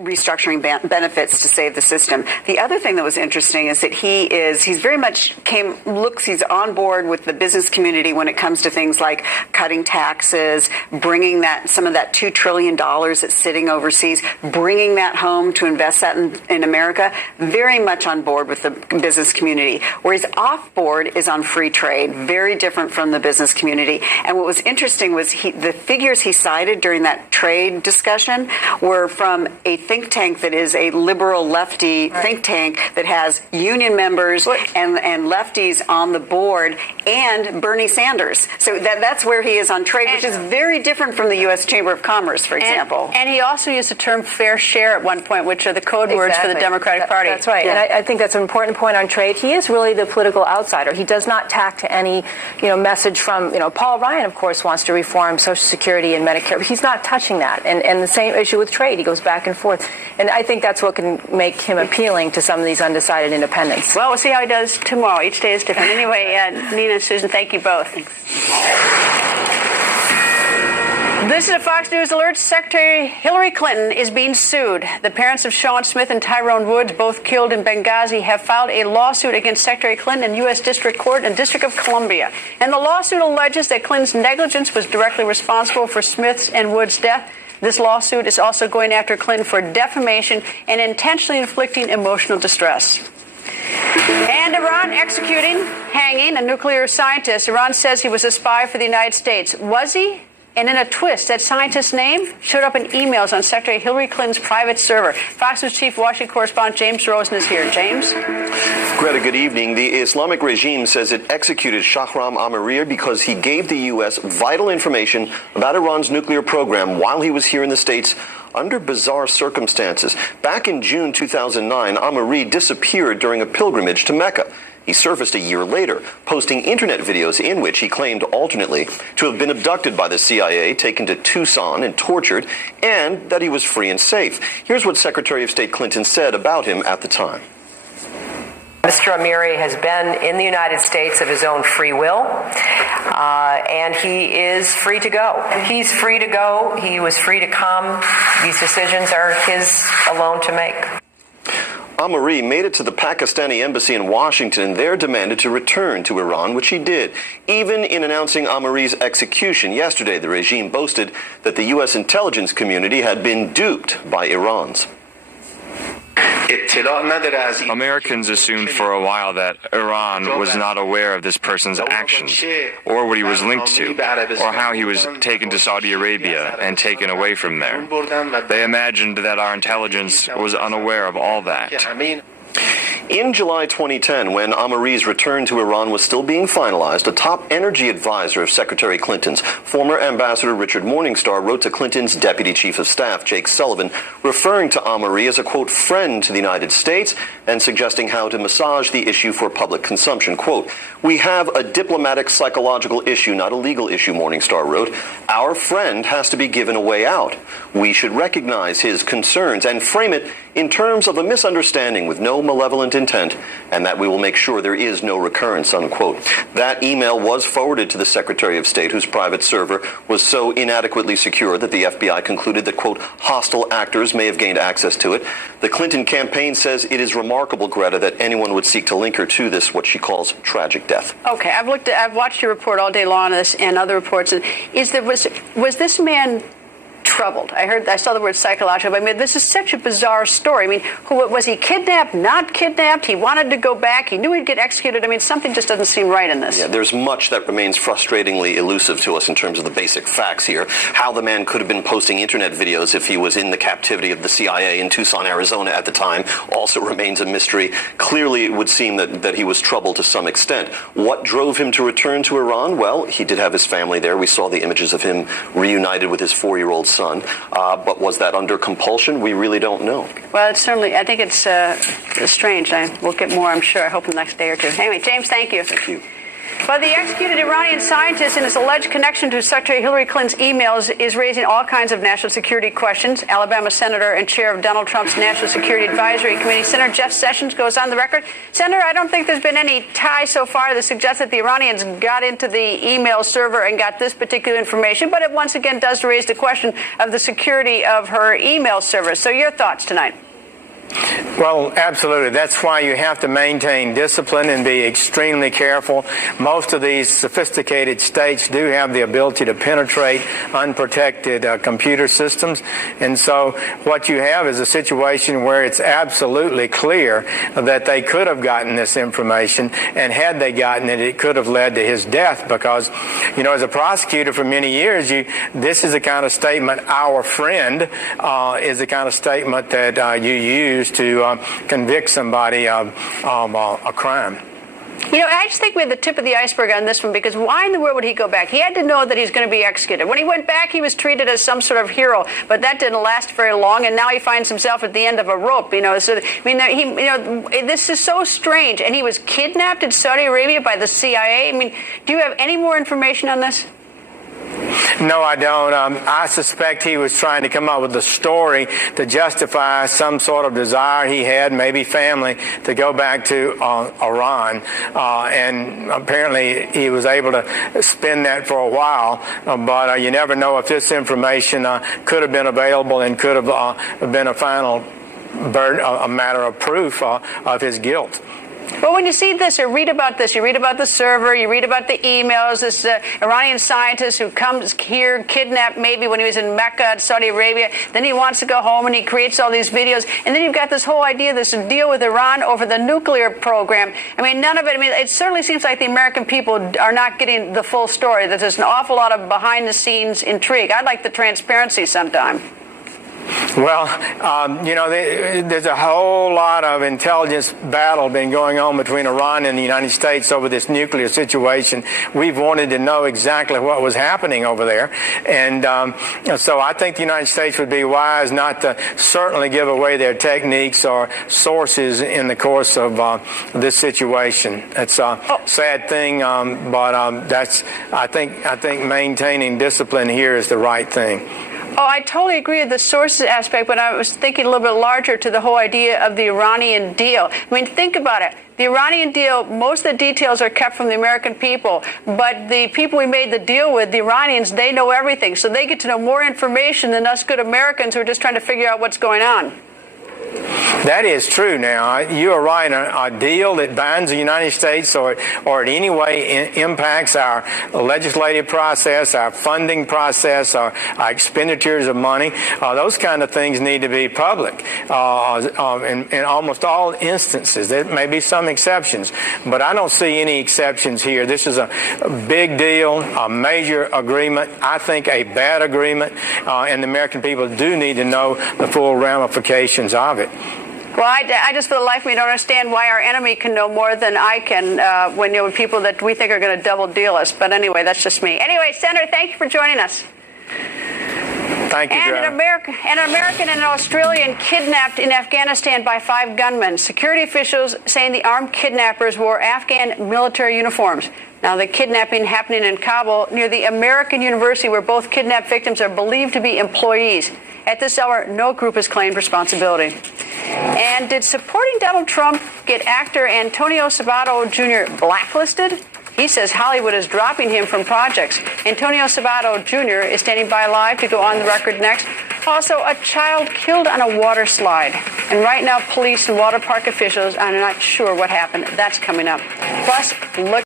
restructuring benefits to save the system. The other thing that was interesting is that he's very much he's on board with the business community when it comes to things like cutting taxes, bringing some of that $2 trillion that's sitting overseas, bringing that home to invest that in America. Very much on board with the business community. Where he's off board is on free trade, very different from the business community. And what was interesting was the figures he cited during that trade discussion were from a think tank that is a liberal lefty think tank that has union members and lefties on the board and Bernie Sanders. So that's where he is on trade, which is very different from the U.S. Chamber of Commerce, for example. And he also used the term fair share at one point, which are the code words for the Democratic Party. That's right. Yeah. And I think that's an important point on trade. He is really the political outsider. He does not tack to any message from, Paul Ryan, of course, wants to reform Social Security and Medicare. But he's not touching that. And the same issue with trade. He goes back and forth. And I think that's what can make him appealing to some of these undecided independents. Well, we'll see how he does tomorrow. Each day is different. Anyway, Nina and Susan, thank you both. Thanks. This is a Fox News alert. Secretary Hillary Clinton is being sued. The parents of Sean Smith and Tyrone Woods, both killed in Benghazi, have filed a lawsuit against Secretary Clinton in U.S. District Court in District of Columbia. And the lawsuit alleges that Clinton's negligence was directly responsible for Smith's and Woods' death. This lawsuit is also going after Clinton for defamation and intentionally inflicting emotional distress. And Iran hanging a nuclear scientist. Iran says he was a spy for the United States. Was he? And in a twist, that scientist's name showed up in emails on Secretary Hillary Clinton's private server. Fox News Chief Washington correspondent James Rosen is here. James? Greta, good evening. The Islamic regime says it executed Shahram Amirir because he gave the U.S. vital information about Iran's nuclear program while he was here in the States under bizarre circumstances. Back in June 2009, Amirir disappeared during a pilgrimage to Mecca. He surfaced a year later, posting internet videos in which he claimed alternately to have been abducted by the CIA, taken to Tucson and tortured, and that he was free and safe. Here's what Secretary of State Clinton said about him at the time. Mr. Amiri has been in the United States of his own free will, and he is free to go. He's free to go. He was free to come. These decisions are his alone to make. Amirir made it to the Pakistani embassy in Washington and there demanded to return to Iran, which he did. Even in announcing Amirir's execution yesterday, the regime boasted that the U.S. intelligence community had been duped by Iran's. Americans assumed for a while that Iran was not aware of this person's actions, or what he was linked to, or how he was taken to Saudi Arabia and taken away from there. They imagined that our intelligence was unaware of all that. In July 2010, when Amirir's return to Iran was still being finalized, a top energy advisor of Secretary Clinton's, former Ambassador Richard Morningstar, wrote to Clinton's Deputy Chief of Staff, Jake Sullivan, referring to Amirir as a, quote, friend to the United States and suggesting how to massage the issue for public consumption. Quote, "We have a diplomatic psychological issue, not a legal issue," Morningstar wrote. "Our friend has to be given a way out. We should recognize his concerns and frame it in terms of a misunderstanding with no malevolent intent, and that we will make sure there is no recurrence," unquote. That email was forwarded to the Secretary of State, whose private server was so inadequately secure that the FBI concluded that, quote, hostile actors may have gained access to it. The Clinton campaign says it is remarkable, Greta, that anyone would seek to link her to this, what she calls, tragic death. Okay, I've watched your report all day long on this and other reports. And was this man troubled? I saw the word psychological. I mean, this is such a bizarre story. I mean, was he kidnapped, not kidnapped? He wanted to go back. He knew he'd get executed. I mean, something just doesn't seem right in this. Yeah, there's much that remains frustratingly elusive to us in terms of the basic facts here. How the man could have been posting internet videos if he was in the captivity of the CIA in Tucson, Arizona at the time also remains a mystery. Clearly, it would seem that he was troubled to some extent. What drove him to return to Iran? Well, he did have his family there. We saw the images of him reunited with his 4-year-old son. But was that under compulsion? We really don't know. Well, it's certainly, I think it's strange. We'll get more, I'm sure. I hope in the next day or two. Anyway, James, thank you. Thank you. But the executed Iranian scientist and his alleged connection to Secretary Hillary Clinton's emails is raising all kinds of national security questions. Alabama Senator and chair of Donald Trump's National Security Advisory Committee, Senator Jeff Sessions, goes on the record. Senator, I don't think there's been any tie so far that suggests that the Iranians got into the email server and got this particular information, but it once again does raise the question of the security of her email servers. So your thoughts tonight? Well, absolutely. That's why you have to maintain discipline and be extremely careful. Most of these sophisticated states do have the ability to penetrate unprotected computer systems. And so what you have is a situation where it's absolutely clear that they could have gotten this information, and had they gotten it, it could have led to his death because, you know, as a prosecutor for many years, this is the kind of statement, our friend, is the kind of statement that you use to convict somebody of a crime. You know, I just think we have the tip of the iceberg on this one, because why in the world would he go back? He had to know that he's going to be executed. When he went back, he was treated as some sort of hero, but that didn't last very long, and now he finds himself at the end of a rope. You know, so I mean, this is so strange. And he was kidnapped in Saudi Arabia by the CIA. I mean, do you have any more information on this? No, I don't. I suspect he was trying to come up with a story to justify some sort of desire he had, maybe family, to go back to Iran. And apparently he was able to spin that for a while. But you never know if this information could have been available and could have been a final a matter of proof of his guilt. Well, when you see this or read about this, you read about the server, you read about the emails, this Iranian scientist who comes here, kidnapped maybe when he was in Mecca, Saudi Arabia, then he wants to go home and he creates all these videos, and then you've got this whole idea, this deal with Iran over the nuclear program. I mean, none of it, it certainly seems like the American people are not getting the full story, that there's an awful lot of behind-the-scenes intrigue. I'd like the transparency sometime. Well, you know, there's a whole lot of intelligence battle been going on between Iran and the United States over this nuclear situation. We've wanted to know exactly what was happening over there. And so I think the United States would be wise not to certainly give away their techniques or sources in the course of this situation. It's a sad thing, but I think maintaining discipline here is the right thing. Oh, I totally agree with the sources aspect, but I was thinking a little bit larger to the whole idea of the Iranian deal. I mean, think about it. The Iranian deal, most of the details are kept from the American people, but the people we made the deal with, the Iranians, they know everything. So they get to know more information than us good Americans who are just trying to figure out what's going on. That is true. Now, you are right. A deal that binds the United States or in any way impacts our legislative process, our funding process, our expenditures of money, those kind of things need to be public in almost all instances. There may be some exceptions, but I don't see any exceptions here. This is a big deal, a major agreement, I think a bad agreement, and the American people do need to know the full ramifications of it. Well, I just for the life of me don't understand why our enemy can know more than I can when you know people that we think are going to double deal us. But anyway, that's just me. Anyway, Senator, thank you for joining us. Thank you, an American and an Australian kidnapped in Afghanistan by 5 gunmen. Security officials saying the armed kidnappers wore Afghan military uniforms. Now, the kidnapping happening in Kabul near the American university where both kidnapped victims are believed to be employees. At this hour, no group has claimed responsibility. And did supporting Donald Trump get actor Antonio Sabato Jr. blacklisted? He says Hollywood is dropping him from projects. Antonio Sabato Jr. is standing by live to go on the record next. Also, a child killed on a water slide. And right now, police and water park officials are not sure what happened. That's coming up. Plus, look